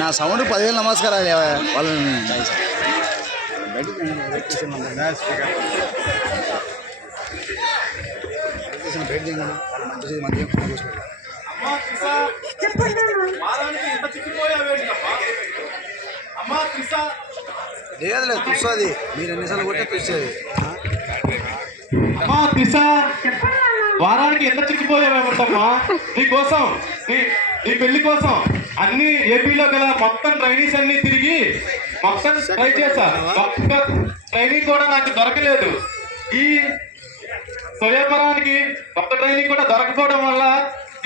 నా సౌండ్ 10,000 నమస్కారాలు వాళ్ళని లేదు తుస్సది మీరు ఎన్నిసార్లు కొట్టే తుస్సేది. అమ్మా త్రిష, వారానికి ఎంత చిక్కిపోయావేమంటమ్మా నీకోసం, నీ పెళ్లి కోసం అన్ని ఏపీలో గల మొత్తం ట్రైనింగ్స్ అన్ని తిరిగి మొత్తం ట్రై చేశా. ఒక్క ట్రైనింగ్ కూడా నాకు దొరకలేదు. ఈ స్వయంవరానికి ఒక్క ట్రైనింగ్ కూడా దొరకపోవడం వల్ల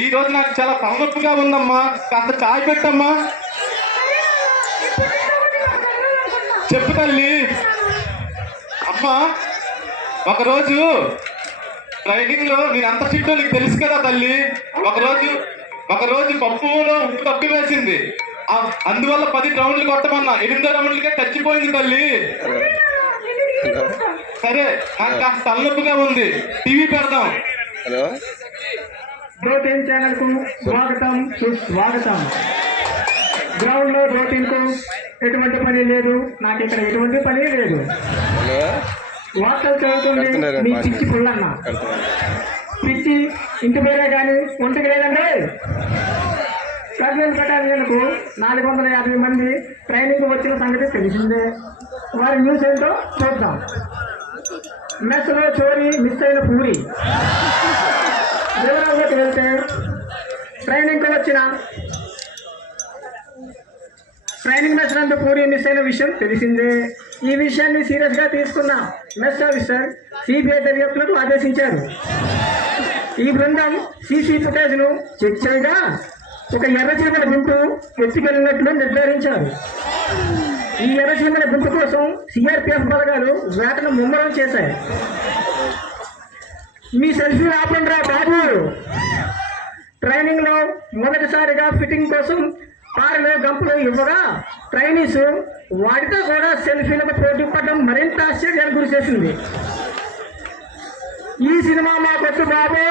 ఈ రోజు నాకు చాలా తలనొప్పిగా ఉందమ్మా. కాస్త చాయ్ పెట్టమ్మా. చెప్పు తల్లి. అమ్మా ఒకరోజు ట్రైనింగ్ లో నేను అంత సీట్లో నీకు తెలుసు కదా తల్లి. ఒకరోజు పప్పులో ఉప్పు తక్కువ వేసింది, అందువల్ల 10 రౌండ్లు కొట్టమన్నా 8వ రౌండ్లకే చచ్చిపోయింది తల్లి. సరే నాకు కాస్త తలనొప్పిగా ఉంది, టీవీ పెడదాం. హలో, ప్రోటీన్ ఛానల్ కు స్వాగతం సుస్వాగతం. గ్రౌండ్ లో ప్రోటీన్ కు ఎటువంటి పని లేదు, నాకు ఇక్కడ ఎటువంటి పని లేదు. వార్తలు చదువుతుంది మీ పిచ్చి పుల్లన్న. పిచ్చి ఇంటి పేరే కానీ ఒంటికి లేదండి. కర్నూలు బెటాలియన్కు 450 మంది ట్రైనింగ్ వచ్చిన సంగతి తెలిసిందే. వారి న్యూస్ ఏంటో చూద్దాం. మెస్లో చోరీ, మిస్ అయిన పూరి. వివరాల్లోకి వెళ్తే ట్రైనింగ్కి వచ్చిన ట్రైనింగ్ మెస్ నందు పూరి మిస్ అయిన విషయం తెలిసిందే. ఈ విషయాన్ని సీరియస్ గా తీసుకున్న మెస్ ఆఫీసర్ సిబిఐ దర్యాప్తులకు ఆదేశించారు. ఈ బృందం సీసీ ఫుటేజ్ ను చెక్ చేయగా ఒక ఎర్రచీమల గుంపు ఎత్తుకెళ్లినట్లు నిర్ధారించారు. ఈ ఎర్రచీమల గుంపు కోసం సిఆర్పిఎఫ్ బలగాలు వేటను ముమ్మరం చేశాయి. మీ సెల్ఫీ ఆపండిరా బాబు. ట్రైనింగ్ లో మొదటిసారిగా ఫిట్టింగ్ కోసం కారులో గంపులు ఇవ్వగా ట్రైనీస్ వాటితో కూడా సెల్ఫీలకు పోటీ పడడం మరింత ఆశ్చర్యానికి గురి చేసింది. ఈ సినిమా మా కొట్టు బాబు.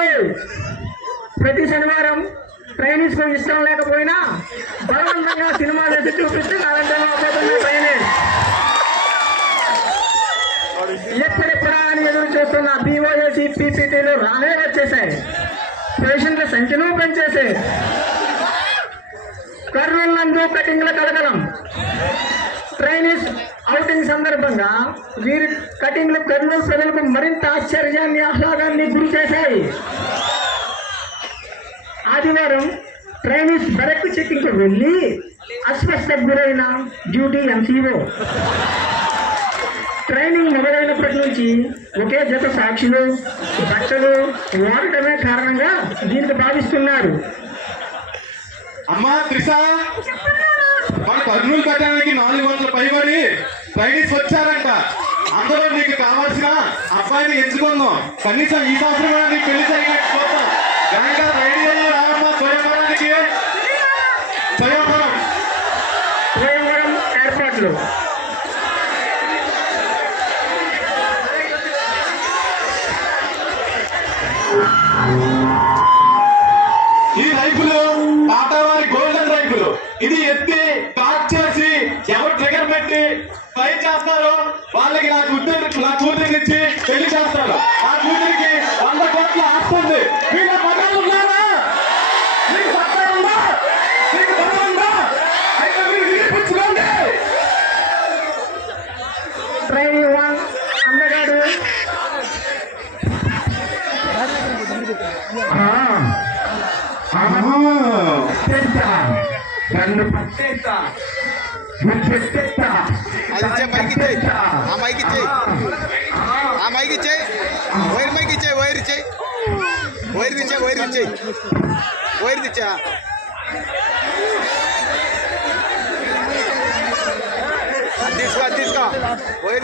ప్రతి శనివారం ట్రైనీస్ కు ఇష్టం లేకపోయినా బలవంతంగా సినిమా చేసి చూపిస్తే ట్రైనీస్ ఎప్పుడెప్పుడా అని ఎదురు చూస్తున్న బీఓఏసీ పీపీటీలు రానే వచ్చేసాయి. పేషెంట్ల సంఖ్యను పెంచేసాయి. కర్నూలు నందు కటింగ్ల కలకలం. ట్రైనీస్ అవుటింగ్ సందర్భంగా వీరి కటింగ్లు కర్నూలు ప్రజలకు మరింత ఆశ్చర్యాన్ని, ఆహ్లాదాన్ని గురి చేశాయి. ఆదివారం ట్రైనీస్ బెరక్కు చెక్కింగ్కు వెళ్ళి అస్వస్థకు గురైన డ్యూటీ ఎంసీఓ. ట్రైనింగ్ మొదలైనప్పటి నుంచి ఒకే జత సాక్షులు, బట్టలు వాడటమే కారణంగా దీనికి భావిస్తున్నారు. అమ్మా త్రిష, మన కర్నూలు పెట్టడానికి 400 పైబడి ట్రైనీస్ వచ్చారంట. అందులో నీకు కావాల్సిన అబ్బాయిని ఎంచుకుందాం. కనీసం ఈ సంవత్సరం కూడా నీకు పెళ్లి చేయకపోతాం. కనుక రైడియోలో రావమ్మా స్వయంవరానికి. స్వయంవరం ఏర్పాట్లు. ఈ రైఫులు టాటా వారి గోల్డెన్ రైఫులు. ఇది ఎత్తి టాక్ చేసి ఎవరు ట్రిగర్ పెట్టి ట్రై చేస్తారో వాళ్ళకి నా కూతురికి ఇచ్చి పెళ్లి చేస్తారు. ఆ కూతురికి 100 కోట్ల ఆస్తుంది. వీళ్ళ మగాళ్ళు ఉన్నారా? మీకు సత్తా ఉందా? మీకు బలం ఉందా? అయితే మీరు వినిపించుకోండి. ట్రైనింగ్ 1 అందగాడు.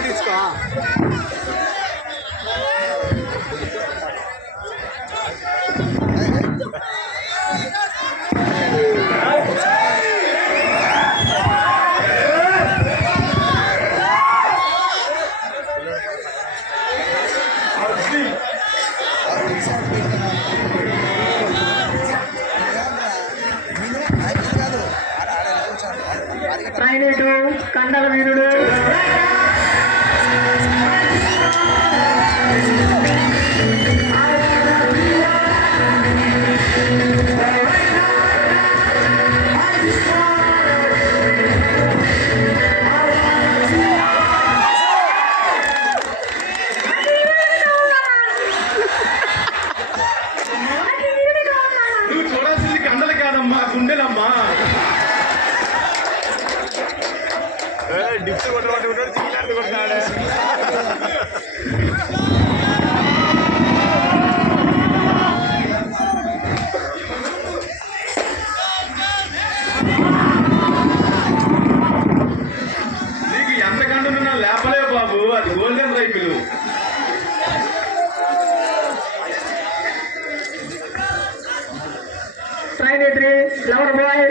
తీసుకో కండల వీరుడు నువ్వు చూడాల్సింది కండలు కాదమ్మా, గుండెలమ్మా. డిప్స్ కొట్టాడు చికెన్ కొట్టినాడు. నీకు ఎంత కండున్నా లేపలే బాబు, అది golden rifle. Train 3 lover boy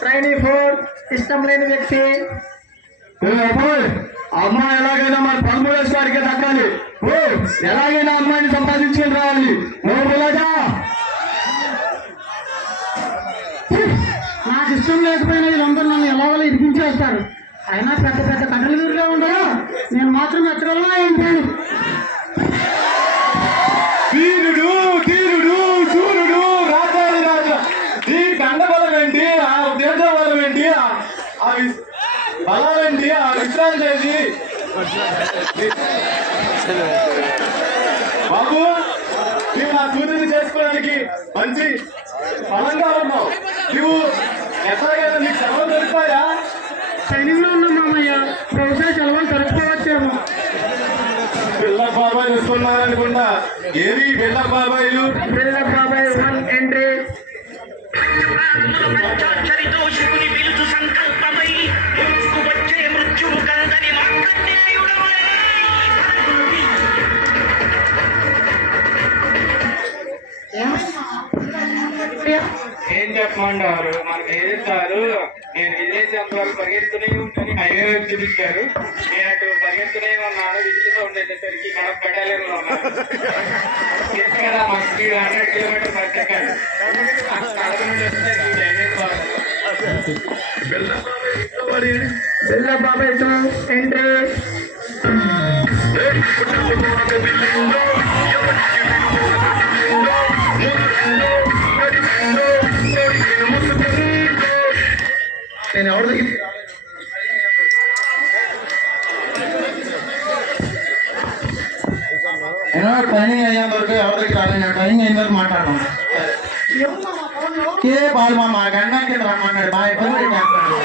train 4 ఇష్టం లేని వ్యక్తి అమ్మాయి ఎలాగైనా మన 13 గారికి దక్కాలి. ఓ ఎలాగైనా అమ్మాయిని సంపాదించుకుని రావాలి. నాకు ఇష్టం లేకపోయినా వీళ్ళందరూ నన్ను ఎలాగో ఇరికించేస్తారు. అయినా పెద్ద పెద్ద కండల వీరుగా ఉండగా నేను మాత్రం ఎక్కడల్లా ఏం పేరు వీరుడు ధీరుడు సూర్యుడు రాజాది రాజా. ఈ కండ బలం ఏంటి, ఆ దేశ బలం ఏంటి, ఆ బలాలేంటి, ఆ విశ్రాంతి ఏంటి? బాబు నువ్వు నా కూతురిని చేసుకోవడానికి మంచి బలంగా ఉన్నావు. నువ్వు ఎట్లాగైనా నీకు సెలవులు దొరుకుతాయా? ట్రైనింగ్ లో ఉన్నాం మామయ్య, బహుశా సెలవులు దొరికిపోవచ్చేమో. బిల్డర్ బాబాయ్ వస్తున్నారనుకుంటా. ఏది బిల్డర్ బాబాయ్లు? బిల్డర్ బాబాయ్ 1 ఎంట్రీ. చరితోషుని పిలుచు సంకల్పమై ముందుకు వచ్చే మృత్యువు కందని మార్కండేయుడవై. ఏం చెప్పమంటారు, మనకు ఏదిస్తారు. నేను విదేశాల వరకు పరిగెత్తునే ఉంటాను, హైవే వైపు చూపించారు. నేను అటు పరిగెత్తునే ఉన్నాను. విజిల్తో ఉండేసరికి కడప బెటాలియన్లో ఉన్నాను. తెలుసు కదా మా speed 100 kilometre per second. Kadapa నుండి వచ్చేసరికి డ్రైనేజ్ బాగుంది. బిల్డర్ బాబాయ్ 2 ఎంట్రీ. నేను ఎవరి దగ్గర ట్రైనింగ్ అయ్యేంత వరకు ఎవరి దగ్గర రాలేదు. ట్రైనింగ్ అయిన వరకు మాట్లాడడం కే బాల్ మా గండానికి రమ్మన్నాడు. బాగా ఇబ్బంది పెట్టేస్తాడు.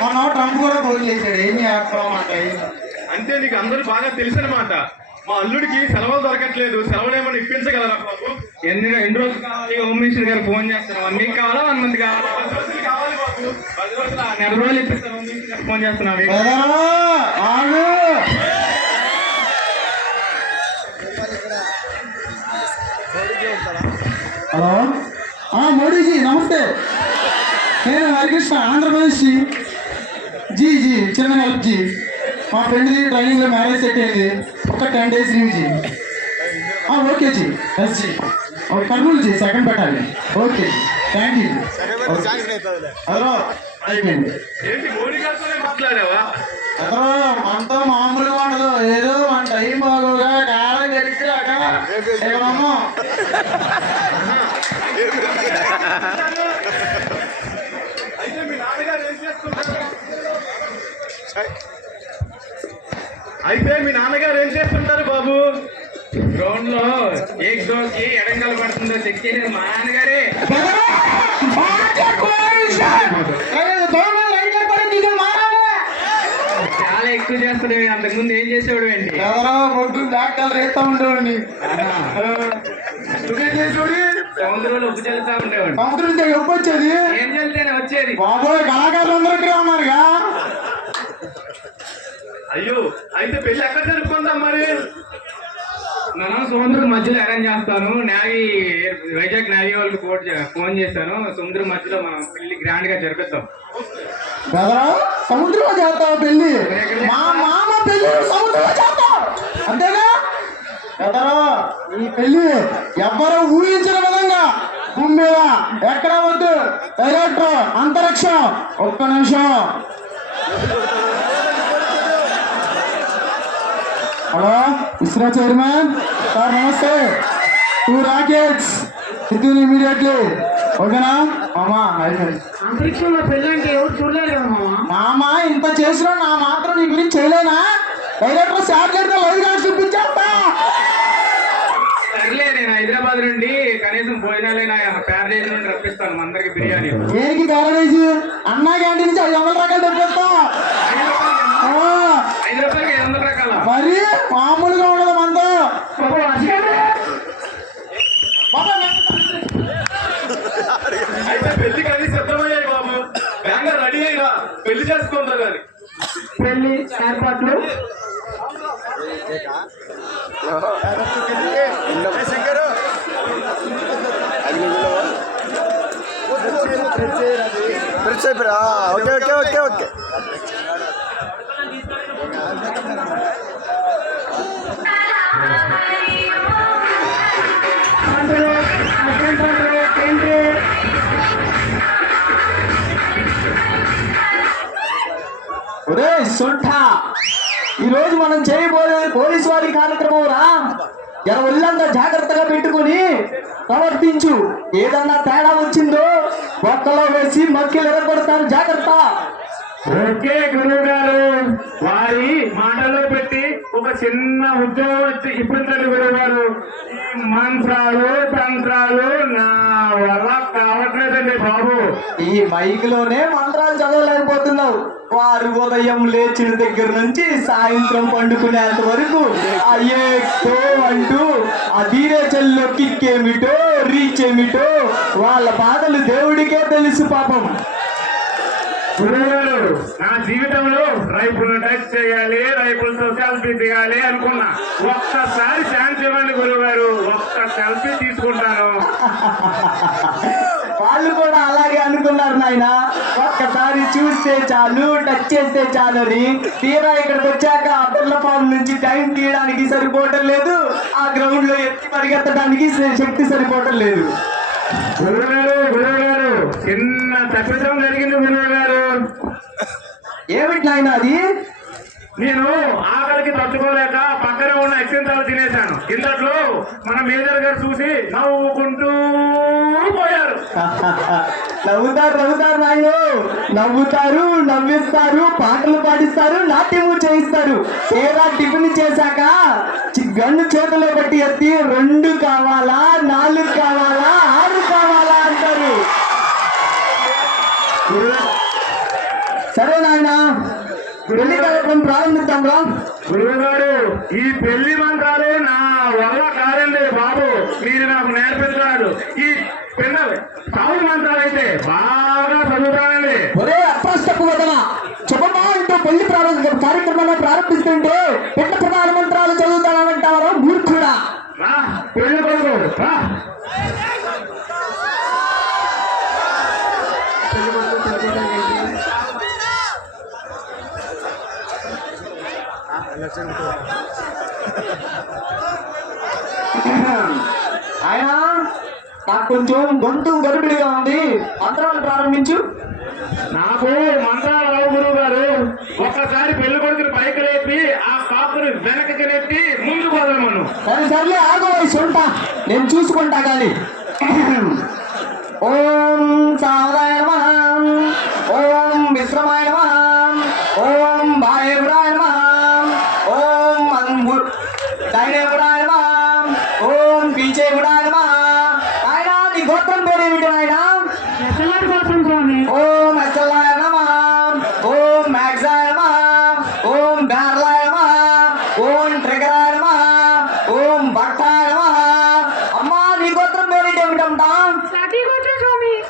మన ట్రంప్ కూడా ఫోన్ చేశాడు. ఏం చేస్తాం మాట. అంటే నీకు అందరూ బాగా తెలుసనమాట. మా అల్లుడికి సెలవులు దొరకట్లేదు, సెలవులు ఏమైనా ఇప్పించగలరా బాబు? ఎన్ని రోజులు కావాలి? హోమ్ మినిస్టర్ గారు ఫోన్ చేస్తారు. 1 వీక్ కావాలా 1 మంత్ కావాలా? 10 రోజులు కావాలి బాబు. 10 రోజులు 4 రోజులు ఇప్పిస్తారు. హోమ్ మినిస్టర్ గారు ఫోన్ చేస్తున్నాను. హలో మోడీజీ నమస్తే. నేను హరికృష్ణ ఆంధ్రప్రదేశ్ జీ చిన్న హెల్ప్ జీ. మా ఫ్రెండ్ది ట్రైనింగ్లో మ్యారేజ్ సెట్ అయింది. ఒక 10 days లీవ్ జీ. ఓకే జీ. ఎస్ జీ. కర్నూలు జీ సెకండ్ పెట్టాలి. Okay thank you. హలో అయిపోయింది. ఏంటి మోడీ గారితోనే మాట్లాడావా? అసలు మనతో మామూలుగా ఉండదు. ఏదో మన టైం బాగోగా కాలం గడిచాక ఏమమ్మో అయితే మీ నాన్నగారు ఏం చేస్తుంటారు? అయితే మీ నాన్నగారు ఏం చేస్తుంటారు బాబు? గ్రౌండ్ లో ఏ దోకి ఎడంగల పడుతుందో చెక్ చేయలేదు మా నాన్నగారే. చాలా ఎక్కువ చేస్తున్నారు. మరి అంతకుముందు ఏం చేసేవాడు ఏంటి? ఎవరో ముగ్గురు బ్లాక్ కలర్ వేస్తా ఉండేవాడిని. నువ్వేం చేసేవాడి? సముద్రంలో ఉప్పు చల్లుతా ఉండేవాడు. సముద్రం నుంచి ఎప్పుడు వచ్చేది? ఏం చల్లితేనే వచ్చేది? బాబోయ్ కళాకారులు అందరూ ఇక్కడ ఉన్నారుగా. అయ్యో అయితే పెళ్లి ఎక్కడ జరుపుకుందాం మరి? మనం సముద్రం మధ్యలో అరేంజ్ చేస్తాను. నేవీ వైజాగ్ నేవీ వాళ్ళకి ఫోన్ చేశాను. సముద్రం మధ్యలో మనం పెళ్లి గ్రాండ్ గా జరిపిద్దాం. బెదరా సముద్రంలో చేస్తావు పెళ్లి? మా మామ పెళ్లి సముద్రంలో చేస్తావు అంతేగా? బెదరా ఈ పెళ్లి ఎవ్వరూ ఊహించిన విధంగా భూమి మీద ఎక్కడ వద్దు. డైరెక్టర్ అంతరిక్షం. ఒక్క నిమిషం. హలో ఇస్రో చైర్మన్ సార్ నమస్తే. 2 రాకెట్స్ విత్ ఇమీడియట్లీ. ఓకేనా మామా? అంతరిక్షంలో పెళ్ళంటే ఎవరు చూడలేరు కదా మామ ఇంత చేసినా నా మాత్రం నీ గురించి చేయలేనా? డైరెక్టర్ శాటిలైట్ లైవ్ గా చూపించేస్తా. సర్లే, నేను హైదరాబాద్ నుండి కనీసం భోజనాలైనా ప్యారడైజ్ నుండి రప్పిస్తాను మన అందరికి బిర్యానీ. దేనికి ప్యారడైజ్? అన్నా క్యాంటీన్ నుంచి 500 రకాలు తెప్పిస్తా. 5 రూపాయలకి 500 రకాల. మరి మామూలుగా ఉండదు మనతో. అయితే పెళ్లికి అన్ని సిద్ధమయ్యాయి బాబు. బ్యాంగా రెడీ అయినా పెళ్లి చేసుకుంటారు కానీ. పెళ్లి ఏర్పాట్లు Shankar okay okay okay okay ఒరే సొంఠ, ఈరోజు మనం చేయబోయే పోలీసు వారి కార్యక్రమం రా. ఒళ్ళంతా జాగ్రత్తగా పెట్టుకుని ప్రవర్తించు. ఏదన్నా తేడా వచ్చిందో బొక్కలో వేసి మక్కిలు ఎరగొడతారు. జాగ్రత్త. ఓకే గురువు గారు, వారి మాటలో పెట్టి ఒక చిన్న ఉద్యోగం వచ్చి ఇప్పుడు గురువు గారు, ఈ మంత్రాలు తంత్రాలు నా వల్ల కావట్లేదండి బాబు. ఈ మైక్ లోనే మంత్రాలు చదవలేకపోతున్నావు. వారు ఉదయం లేచిన దగ్గర నుంచి సాయంత్రం పండుకునేంత వరకు అయ్యేతో అంటూ ఆ ధీరే చెల్లో కిక్ ఏమిటో రీచ్ ఏమిటో వాళ్ళ బాధలు దేవుడికే తెలుసు పాపం. గురువుగారు, నా జీవితంలో రైపులను టచ్ చేయాలి, రైపులతో సెల్ఫీ దిగాలి అనుకున్నా. ఒక్కసారి ఛాన్స్ ఇవ్వండి గురువుగారు, ఒక్క సెల్ఫీ తీసుకుంటాను. వాళ్ళు కూడా అలాగే అనుకున్నారు నాయన. ఒక్కసారి చూస్తే చాలు, టచ్ చేస్తే చాలు అని. తీరా ఇక్కడికి వచ్చాక ఆ పిల్ల ఫామ్ నుంచి టైం తీయడానికి సరిపోవటం లేదు, ఆ గ్రౌండ్ లో ఎత్తి పరిగెత్తడానికి శక్తి సరిపోవటం లేదు. గురువుగారు చిన్న తప్పిదం జరిగింది గురువుగారు. ఏమిటి నాయన అది? నేను ఆకలికి తట్టుకోలేక పక్కన ఉన్న ఎక్సెంతాలు తినేశాను. ఇంతట్లో మన మేజర్ గారు చూసి నవ్వుకుంటూ పోయారు. నవ్వుతారు నాయన, నవ్వుతారు, నవ్విస్తారు, పాటలు పాడిస్తారు, నాట్యము చేయిస్తారు. ఏదా టిఫిన్ చేశాక గన్ను చేతిలో బట్టి ఎత్తి 2 కావాలా, 4 కావాలా, 6 కావాలా అంటారు. సరే నాయన, పెళ్లి కార్యక్రమం ప్రారంభిద్దాం రా. గురువు గారు, ఈ పెళ్లి మంత్రాలు నా వల్ల కాదండి బాబు, మీరు నాకు నేర్పించారు. ఈ సాగు మంత్రాలు అయితే బాగా చదువుతానండి. ఒరే అప్రస్తపు వదన, శుభమా అంటూ పెళ్లి కార్యక్రమాన్ని ప్రారంభిస్తుంటే పెద్ద ప్రధాన మంత్రాలు చదువుతానంటారా మూర్ఖుడా? రా పెళ్లి కొడుకు రా. ఆయన నాకు కొంచెం గొంతు గరుబిడిగా ఉంది, మంత్రాలు ప్రారంభించు. నాకు మంత్రాలు రావు గురువు గారు. ఒక్కసారి పెళ్లి కొడుకుని పైకి లేపి ఆ కాపుని వెనక్కి నెట్టి ముందుకు వదలమను. సర్లే ఆగో సొంట, నేను చూసుకుంటా గాని. ఓం సావధాయ నమః, ఓం విశ్రమాయ నమః, ఓం భాయగుడాయ నమః, ఓం దైనేగుడాయ నమః, ఓం పీచేగుడాయ నమః. ఆయన నీ గోత్రం పేరేమిటి ఆయన? ఓం ఎస్ఎల్ఆయ నమః, ఓం మ్యాగ్జాయ నమః, ఓం బ్యార్లాయ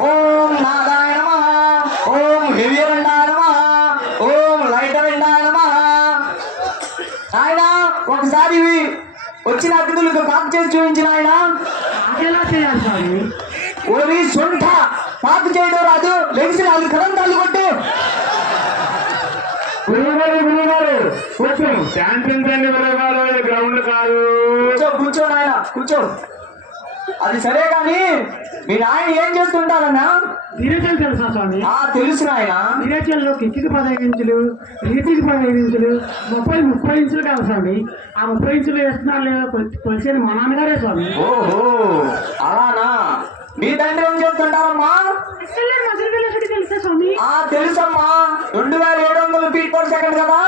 ఓం నాదాయ నమః, ఓం హెవియండాయ నమః, ఓం లైటరిండాయ నమః. ఆయన ఒకసారి వచ్చిన అతిథులకు కాపు చేసి చూపించిన ఆయన ఎలా చేయాలి స్వామి? ఓరి సొంట కాపు చేయడం రాదు, లెగిసి 4 కలంతాలు కొట్టు. గురుగారు కూర్చో, శాంతించండి గురుగారు, ఇది గ్రౌండ్ కాదు. కూర్చో నాయన కూర్చో. అది సరే గాని మీ నాయన ఏం చేస్తుంటారన్నా? విరేచలు తెలుసా స్వామి? తెలుసు నాయన. విరేచల్లో కిక్కికి 15 ఇంచులు, రీతికి 15 ఇంచులు, 30 ఇంచులు కాదు స్వామి. ఆ 30 ఇంచులు వేస్తున్నారు లేదా కొలిసేది మా నాన్నగారే స్వామి. ఓహో అలానా? మీ తండ్రి ఏం చేస్తుంటారమ్మా? తెలుసా స్వామి? తెలుసమ్మా. 2700 ఫీట్ పర్ సెకండ్ కదా.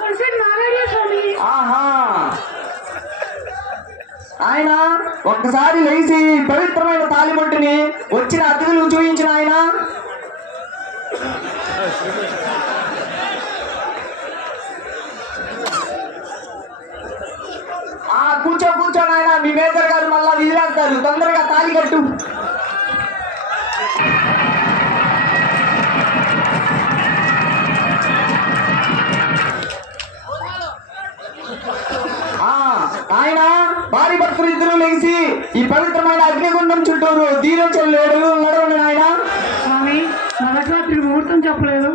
కొలిసేది నాన్నగారే స్వామి. ఆహా. ఆయన ఒక్కసారి లేచి పవిత్రమైన తాలిబొట్టుని వచ్చిన అతిథులు చూపించిన ఆయన. కూర్చో నాయన, మీ మేజర్ గారు మళ్ళా విదిలేస్తారు, తొందరగా తాళి కట్టు. ఆయన భారీ భక్తులు ఇద్దరు లేచి ఈ పవిత్రమైన అగ్నిగుండం చుట్టూరు దీరోచలు నడవండి నాయన. స్వామి నరకరాత్రి ముహూర్తం చెప్పలేదు.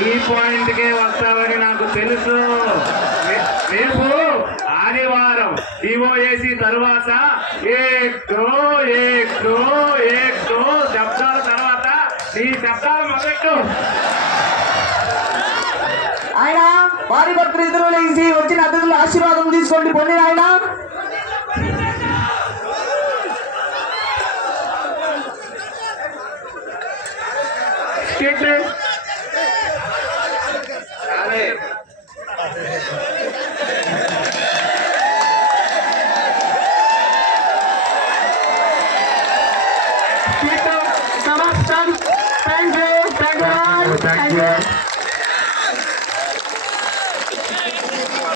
ఈ పాయింట్ కే వస్తావని నాకు తెలుసు. రేపు ఆదివారం డిఓఏసి తరువాత ఏక్టో శబ్దాల తర్వాత ఈ శబ్దాలు మొదలెట్టు. ఆయన భారీ భక్తులు ఇద్దరు లేచి వచ్చిన అతిథుల ఆశీర్వాదం తీసుకోండి, పొంది ఆయన. Thank you.